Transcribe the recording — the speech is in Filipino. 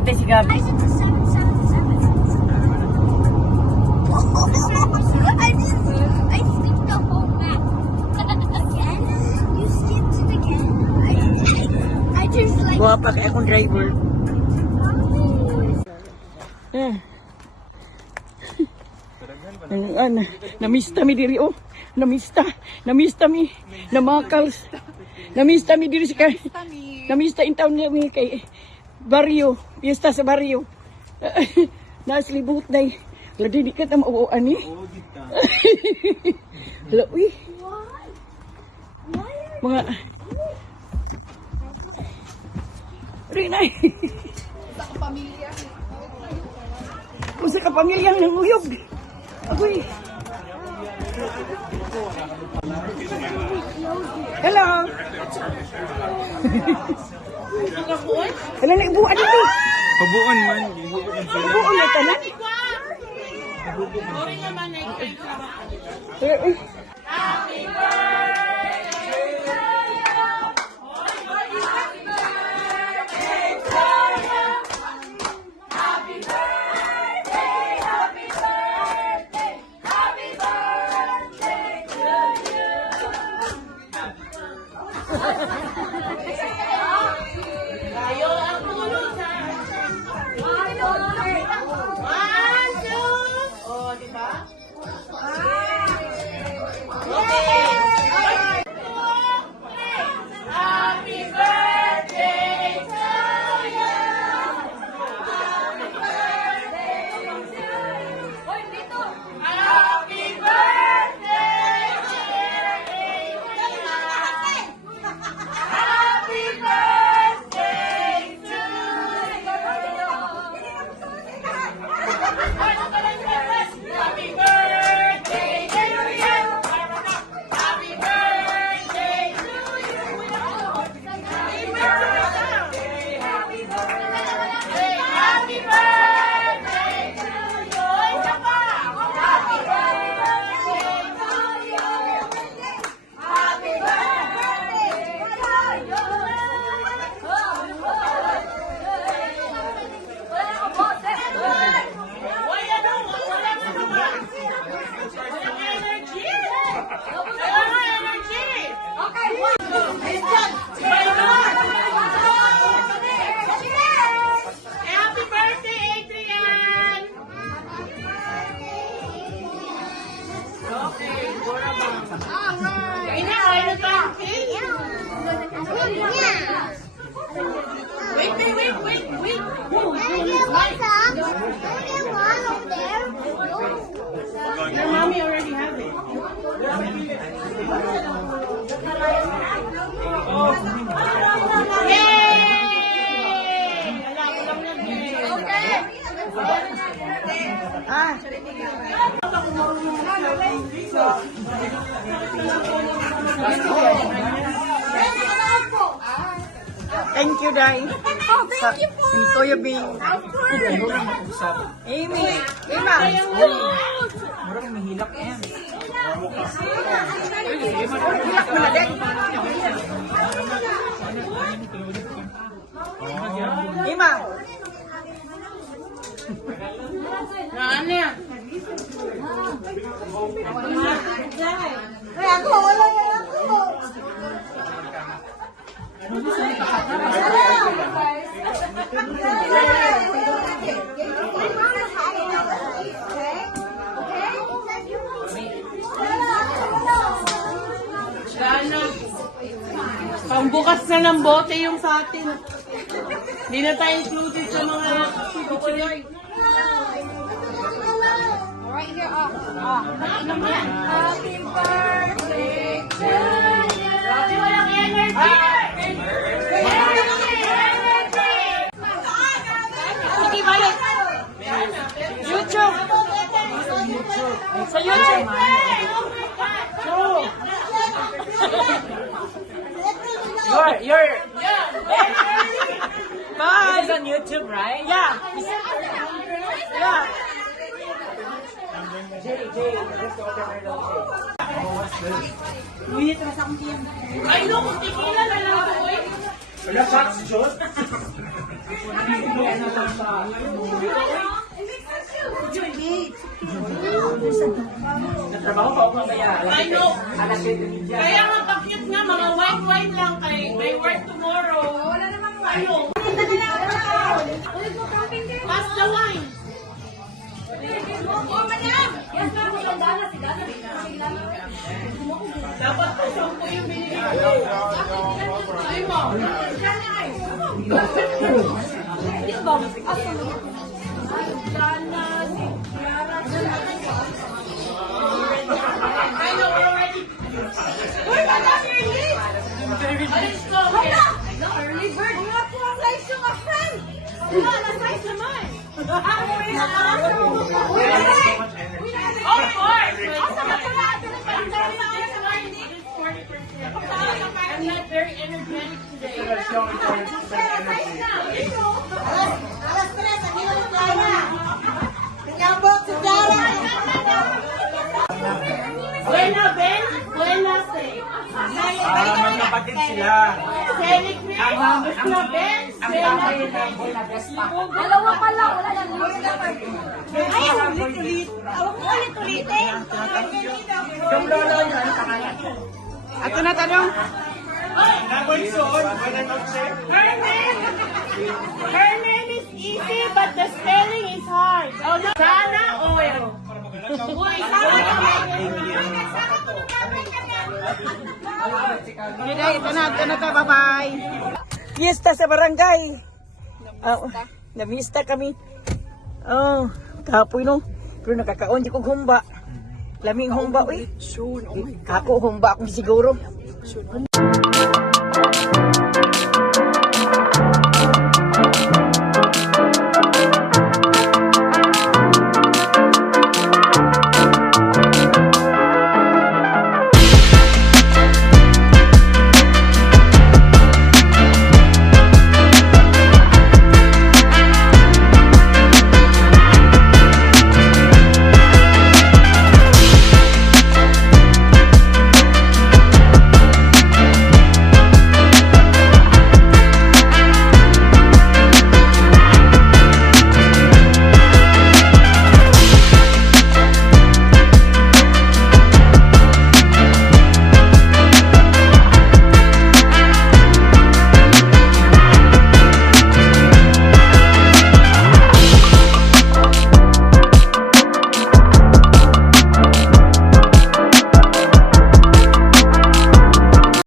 namatay si Gabi. I skipped the whole map. Again? You skipped it again? I just like... Buha pa kaya akong driver. Namista mi diri oh. Namista mi. Namakals. Namista mi diri sa namista in town mi kay barrio, piyesta sa barrio. Naslibot day. Ladi di ka ta mauuan ni. Hala, uy. Mga Rinay. Sa kapamilya. Kung sa kapamilyang nanguyog. Agoy. Hello. Wala na ibuan dito. Pabuon man. Pabuon na tanan. Sorry naman eh. Happy Tayo ang tulusan. 1, 2. Oh, di ba? Okay. Happy birthday to you. Happy birthday to you. Hoy, dito. Happy birthday, dear Adrian. Happy birthday to you. Happy birthday, Adrian. Happy birthday to you. Happy birthday. Happy birthday. Happy birthday to you. Isa pa. Happy birthday to you. Happy birthday to Happy birthday, Adrian! Okay, Dora ba? Kain na, kain na tayo. Wait. Your mommy already have it. Yay! Thank you, Dai. Thank you po. Kuya Bing. Amy. Ima. Murang mahilak yan. Hilak mo na din. Ima. Ano yan? Pangbukas na ng bote yung sa atin. Hindi na tayo included sa mga picture. Right here, Happy birthday to you. Grabe, walang energy! Sige, balik! YouTube! Sa YouTube! You're. Bye! It's on YouTube, right? Yeah! Yeah! Ay, no, kung tequila na lang ako eh. Wala shots, Diyos. Natrabaho pa ako kaya. I know. Alas 7 niya. Kaya nga pakit nga, mga white lang kay may work tomorrow. Wala namang ano. Pass the wine. Dapat po sampo yung binili ko. Ay mo. I know we're already. Uy, madam, you're late! Alis ko. No, early bird! Wala po ang lights yung friend! Wala, na-size naman! Of course. I'm not very energetic today. Alas 3, ang ino mo tayo! Tingabot si Dara! Buena, Ben. Buena, say. Magkapatid sila. Buena, Ben. Dalawa pa lang, wala lang ay, ulit-ulit! Awag mo ulit-ulitin! Yung lolo niya, ano pangalan? Ato na tanong. Nabunsoon. Buenas noches. Her name is easy, but the spelling is hard. Oh, no. Sana oil. Okay, ito na, bye-bye. Fiesta sa barangay. Namista kami. Oh, kapoy no. Pero nakakaon, di ko humba. Laming humba, uy. Ako humba akong siguro.